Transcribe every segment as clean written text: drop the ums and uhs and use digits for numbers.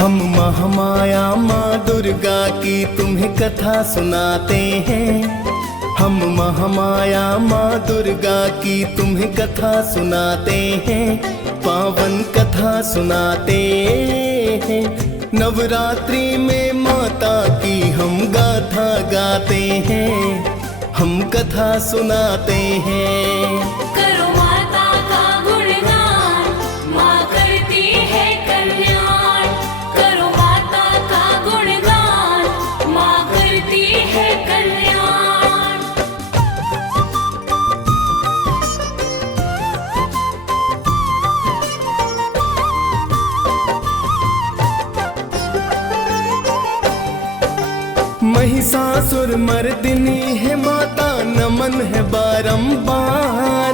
हम महामाया माँ दुर्गा की तुम्हें कथा सुनाते हैं। हम महामाया माँ दुर्गा की तुम्हें कथा सुनाते हैं। पावन कथा सुनाते हैं। नवरात्रि में माता की हम गाथा गाते हैं। हम कथा सुनाते हैं। करो माता का गुणगान, माँ करती है कल्याण। करो माता का गुणगान, माँ करती है कल्याण। महिषासुर मर्दिनी है माता, नमन है बारंबार।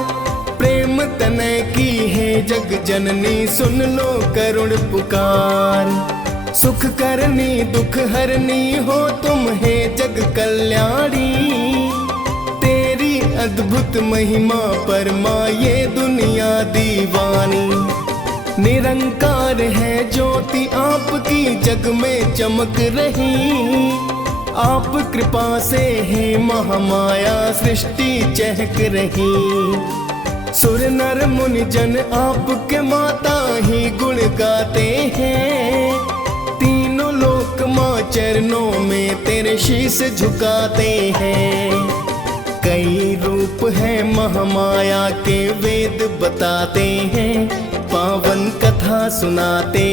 प्रेम तनय की है जग जननी, सुन लो करुण पुकार। सुख करनी दुख हरनी हो तुम है जग कल्याणी। तेरी अद्भुत महिमा परमा ये दुनिया दीवानी। निरंकार है ज्योति आपकी जग में चमक रही। आप कृपा से है महामाया सृष्टि चहक रही। सुर नर मुनि जन आपके माता ही गुण गाते हैं। तीनों लोक माँ चरणों में तेरे शीश झुकाते हैं। कई रूप है महामाया के वेद बताते हैं। पावन कथा सुनाते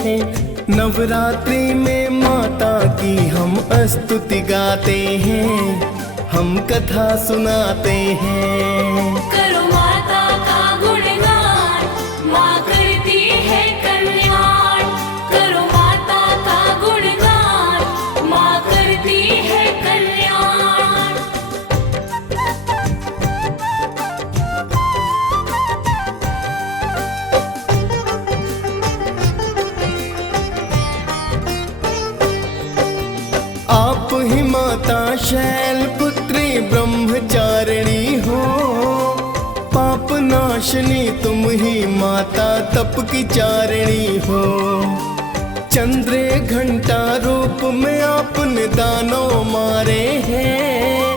हैं। नवरात्रि में माता की हम स्तुति गाते हैं। हम कथा सुनाते हैं। करो माता का गुणगान, माँ करती है कल्याण। करो माता का गुणगान, माँ करती है कल्याण। आप ही माता शैलपुत्री ब्रह्मचारिणी हो। पाप नाशनी तुम ही माता तप की चारिणी हो। चंद्रे घंटा रूप में आपने दानव मारे हैं।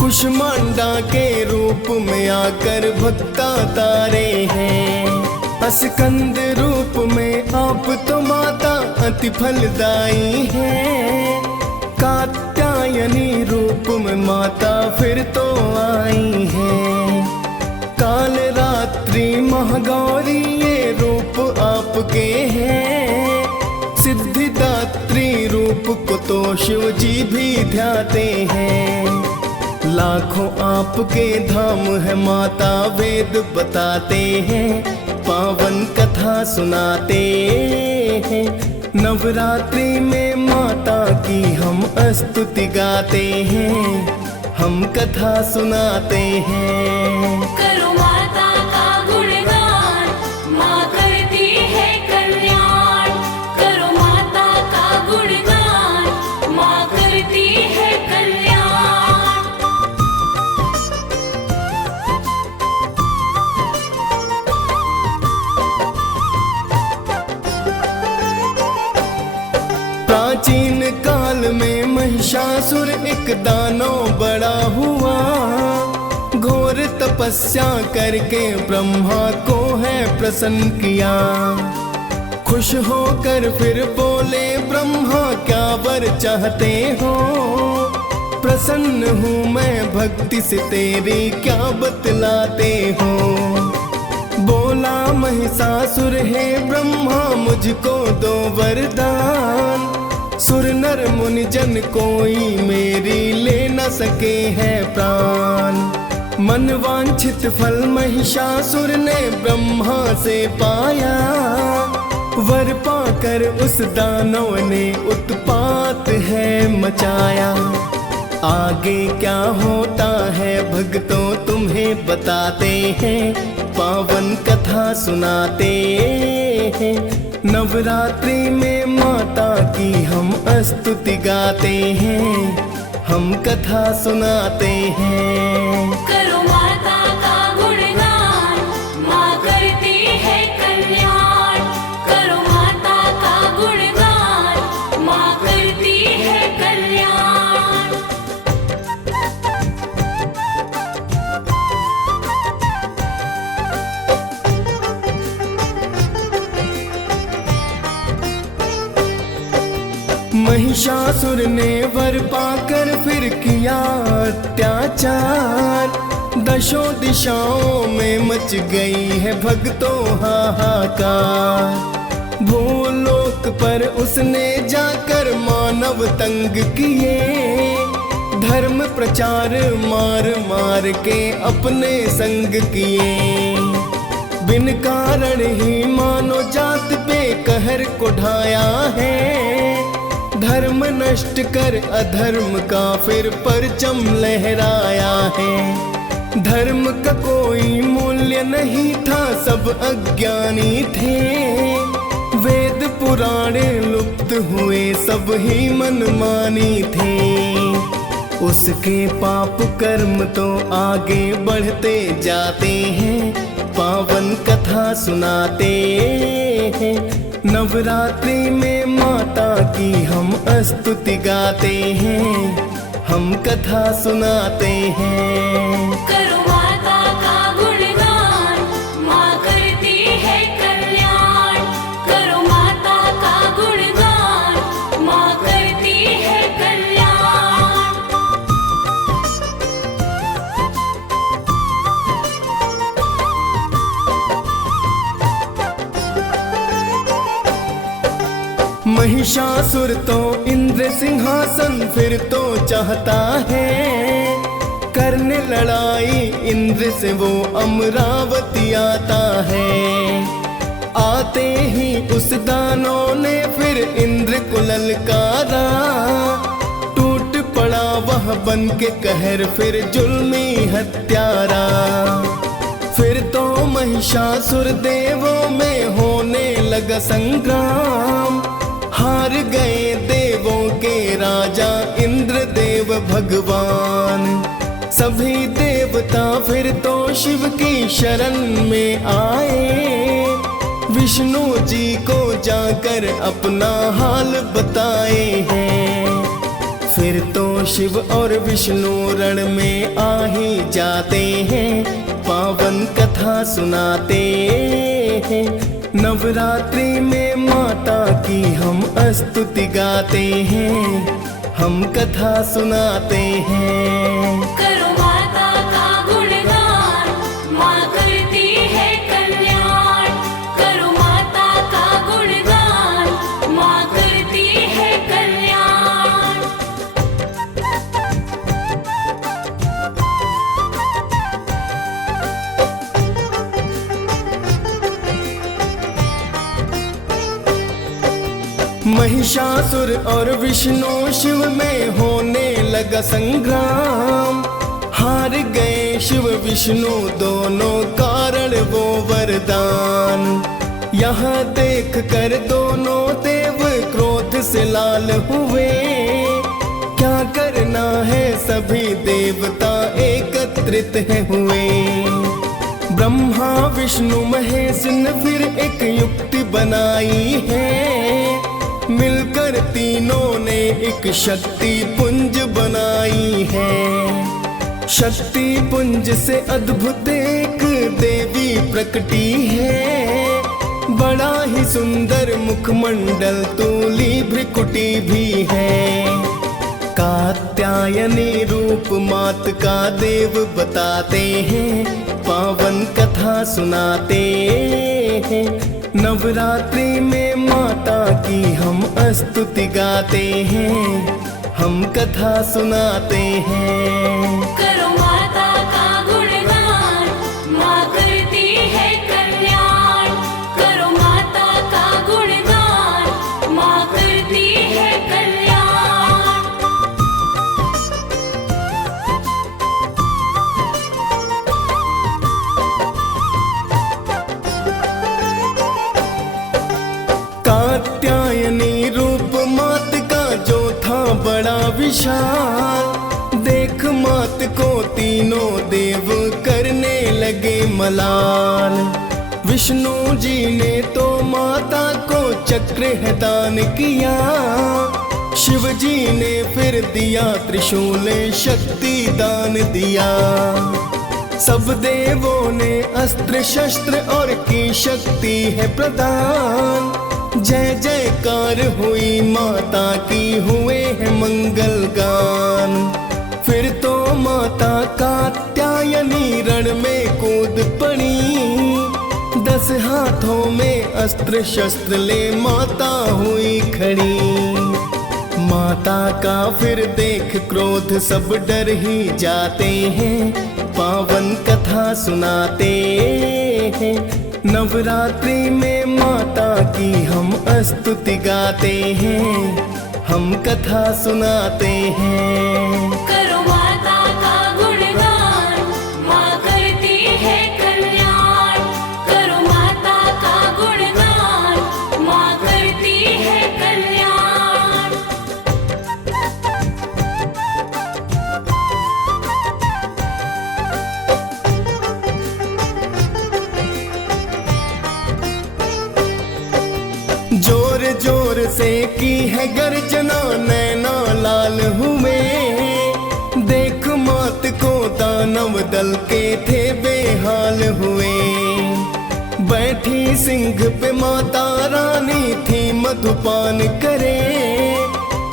कुष्मांडा के रूप में आकर भक्ता तारे हैं। स्कंद रूप में आप तो माता अति फलदायी है। कात्यायनी रूप में माता फिर तो आई है। काल रात्रि महागौरी ये रूप आपके हैं। सिद्धिदात्री रूप को तो शिव जी भी ध्याते हैं। लाखों आपके धाम है माता वेद बताते हैं। पावन कथा सुनाते हैं। नवरात्रि में माता की हम स्तुति गाते हैं। हम कथा सुनाते हैं। करो माता का गुणगान, माँ करती है कल्याण। करो माता का गुणगान, माँ करती है कल्याण। प्राचीन काल में महिषासुर एक दानव बड़ा हुआ। घोर तपस्या करके ब्रह्मा को है प्रसन्न किया। खुश होकर फिर बोले ब्रह्मा क्या वर चाहते हो। प्रसन्न हूँ मैं भक्ति से तेरी क्या बतलाते हो। बोला महिषासुर है ब्रह्मा मुझको दो वरदान। सुर नर मुनि जन कोई मेरी ले न सके है प्राण। मन वांछित फल महिषासुर ने ब्रह्मा से पाया। वर पाकर उस दानव ने उत्पात है मचाया। आगे क्या होता है भक्तों तुम्हें बताते हैं। पावन कथा सुनाते हैं। नवरात्रि में माता की हम स्तुति गाते हैं। हम कथा सुनाते हैं। करो माता का गुणगान, माँ करती है कल्याण। करो माता का महिषासुर ने वर पाकर फिर किया अत्याचार। दशों दिशाओं में मच गई है भक्तों हाहाकार। भूलोक पर उसने जाकर मानव तंग किए, धर्म प्रचार मार मार के अपने संग किए। बिन कारण ही मानो जात पे कहर को ढाया है, धर्म नष्ट कर अधर्म का फिर परचम लहराया है। धर्म का कोई मूल्य नहीं था, सब अज्ञानी थे। वेद पुराण लुप्त हुए, सब ही मनमानी थे। उसके पाप कर्म तो आगे बढ़ते जाते हैं, पावन कथा सुनाते हैं। नवरात्रि में माता की हम स्तुति गाते हैं, हम कथा सुनाते हैं। करो माता का गुणगान, माँ करती है कल्याण। करो माता का गुणगान, माँ करती है कल्याण। महिषासुर तो इंद्र सिंहासन फिर तो चाहता है, करने लड़ाई इंद्र से वो अमरावती आता है। आते ही उस दानव ने फिर इंद्र को ललकारा, टूट पड़ा वह बन के कहर फिर जुल्मी हत्यारा। फिर तो महिषासुर देवों में होने लगा संग्राम, हार गए देवों के राजा इंद्र देव भगवान। सभी देवता फिर तो शिव की शरण में आए, विष्णु जी को जाकर अपना हाल बताए हैं। फिर तो शिव और विष्णु रण में आ ही जाते हैं, पावन कथा सुनाते हैं। नवरात्रि में माता की हम स्तुति गाते हैं, हम कथा सुनाते हैं। करो माता का गुणगान, माँ करती है कल्याण। करो माता का गुणगान, माँ करती है कल्याण। महिषासुर और विष्णु शिव में होने लगा संग्राम, हार गए शिव विष्णु दोनों कारण वो वरदान। यहाँ देख कर दोनों देव क्रोध से लाल हुए, क्या करना है सभी देवता एकत्रित है हुए। ब्रह्मा विष्णु महेश ने फिर एक युक्ति बनाई है, मिलकर तीनों ने एक शक्ति पुंज बनाई है। शक्ति पुंज से अद्भुत एक देवी प्रकटी है, बड़ा ही सुंदर मुखमंडल तूली भ्रिकुटी भी है। कात्यायनी रूप मात का देव बताते हैं, पावन कथा सुनाते हैं। नवरात्रि में माता की हम स्तुति गाते हैं, हम कथा सुनाते हैं। करो माता का गुणगान, माँ करती है कल्याण। करो माता का गुणगान, माँ करती है कल्याण। कात्यायनी रूप मात का जो था बड़ा विशाल, देख मात को तीनों देव करने लगे मलाल। विष्णु जी ने तो माता को चक्र है दान किया, शिव जी ने फिर दिया त्रिशूल शक्ति दान दिया। सब देवों ने अस्त्र शस्त्र और की शक्ति है प्रदान, जय जयकार हुई माता की, हुए हैं मंगल गान। फिर तो माता कात्यायनी रण में कूद पड़ी, 10 हाथों में अस्त्र शस्त्र ले माता हुई खड़ी। माता का फिर देख क्रोध सब डर ही जाते हैं, पावन कथा सुनाते हैं। नवरात्रि में माता की हम स्तुति गाते हैं, हम कथा सुनाते हैं। करो माता का गुणगान, माँ करती है कल्याण। करो माता का गुणगान, माँ करती है कल्याण। जोर जोर से की है गर्जना, नैना लाल हुए। देख मात को दानव दल के थे बेहाल हुए। बैठी सिंह पे माता रानी थी मधुपान करे,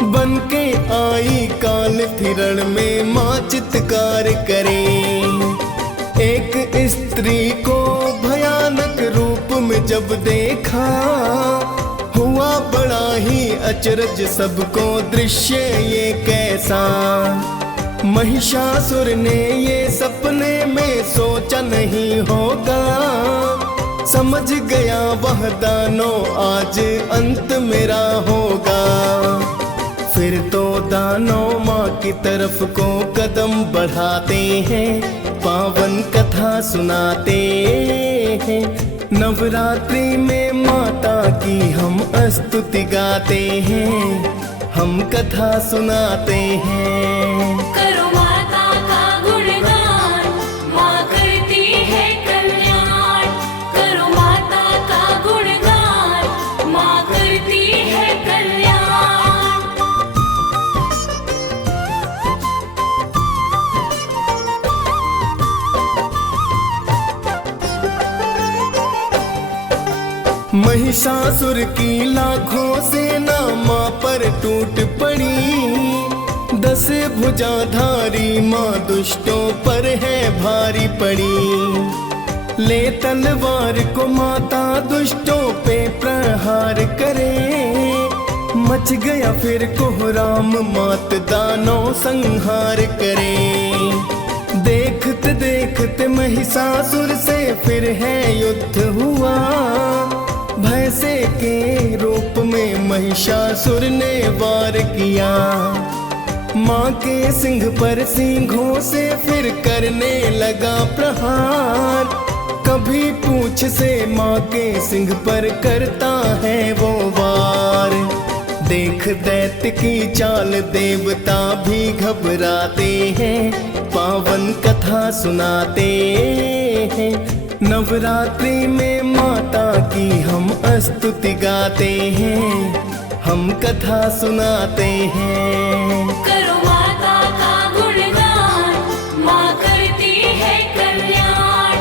बन के आई काल थिरण में माँ चित्कार करे। एक स्त्री को भयानक रूप में जब देखा, हुआ बड़ा ही अचरज सबको दृश्य ये कैसा। महिषासुर ने ये सपने में सोचा नहीं होगा, समझ गया वह दानव आज अंत मेरा होगा। फिर तो दानव माँ की तरफ को कदम बढ़ाते हैं, पावन कथा सुनाते हैं। नवरात्रि में माता की हम स्तुति गाते हैं, हम कथा सुनाते हैं। करो माता का गुणगान, माँ करती है कल्याण। करो माता का गुणगान, माँ करती है कल्याण। महिषासुर की लाखों सेना माँ पर टूट पड़ी, 10 भुजाधारी माँ दुष्टों पर है भारी पड़ी। ले तलवार को माता दुष्टों पे प्रहार करे, मच गया फिर कोहराम मात दानव संहार करे। देखते देखते महिषासुर से फिर है युद्ध हुआ, भैंसे के रूप में महिषासुर ने वार किया। माँ के सिंह पर सिंहों से फिर करने लगा प्रहार, कभी पूंछ से माँ के सिंह पर करता है वो वार। देख दैत्य की चाल देवता भी घबराते हैं, पावन कथा सुनाते हैं। नवरात्रि में माता की हम स्तुति गाते हैं, हम कथा सुनाते हैं। करो माता का गुणगान, माँ करती है कल्याण।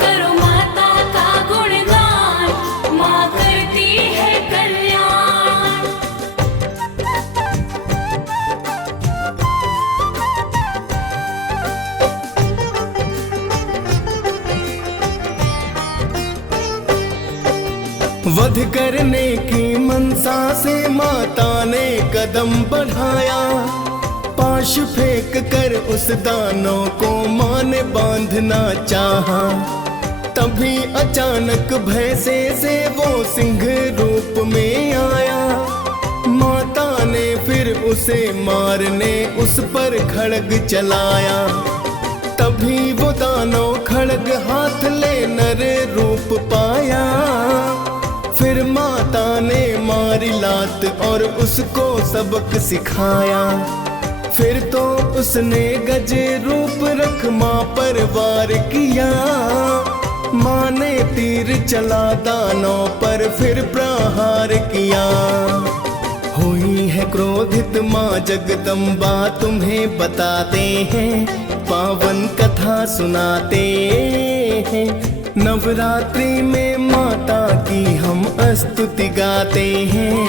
करो माता का गुणगान, माँ करती है कल्याण। वध करने की मनसा से माता ने कदम बढ़ाया, पाश फेंक कर उस दानव को माँ ने बांधना चाहा। तभी अचानक भैंसे से वो सिंह रूप में आया, माता ने फिर उसे मारने उस पर खड्ग चलाया। तभी वो दानव खड्ग हाथ ले नर रूप पाया, फिर माता ने मारी लात और उसको सबक सिखाया। फिर तो उसने गज रूप रख माँ पर वार किया, माँ ने तीर चला दानव पर फिर प्रहार किया। हुई है क्रोधित माँ जगदम्बा तुम्हें बताते हैं, पावन कथा सुनाते हैं। नवरात्रि में माता की हम स्तुति गाते हैं,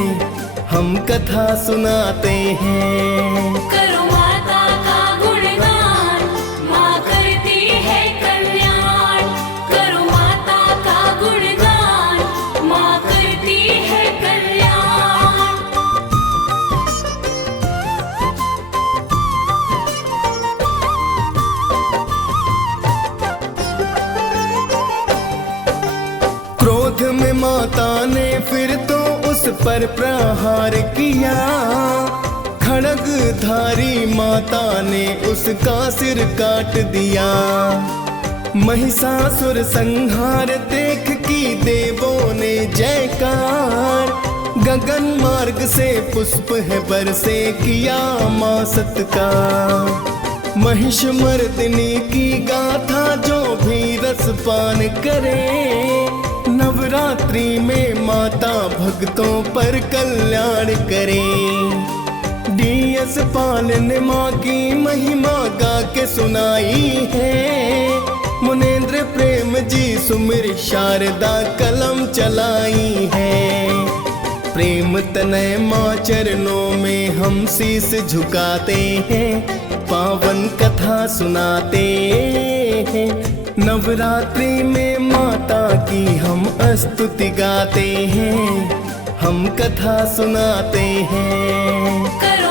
हम कथा सुनाते हैं। करो माता का गुणगान, माँ करती है कल्याण। करो माता का गुणगान, माँ करती है कल्याण। क्रोध में माता ने फिर तो उस पर प्रहार किया, खड्गधारी माता ने उसका सिर काट दिया। महिषासुर संहार देख की देवों ने जयकार, गगन मार्ग से पुष्प है बरसे किया माँ सत्कार। महिषमर्दिनी की गाथा जो भी रसपान करे, नवरात्रि में माता भक्तों पर कल्याण करे। डीएस पाल ने माँ की महिमा गा के सुनाई है, मुनेंद्र प्रेम जी सुमिर शारदा कलम चलाई है। प्रेम तनय माँ चरणों में हम शीस झुकाते हैं, पावन कथा सुनाते हैं। नवरात्रि में माता की हम स्तुति गाते हैं, हम कथा सुनाते हैं। करो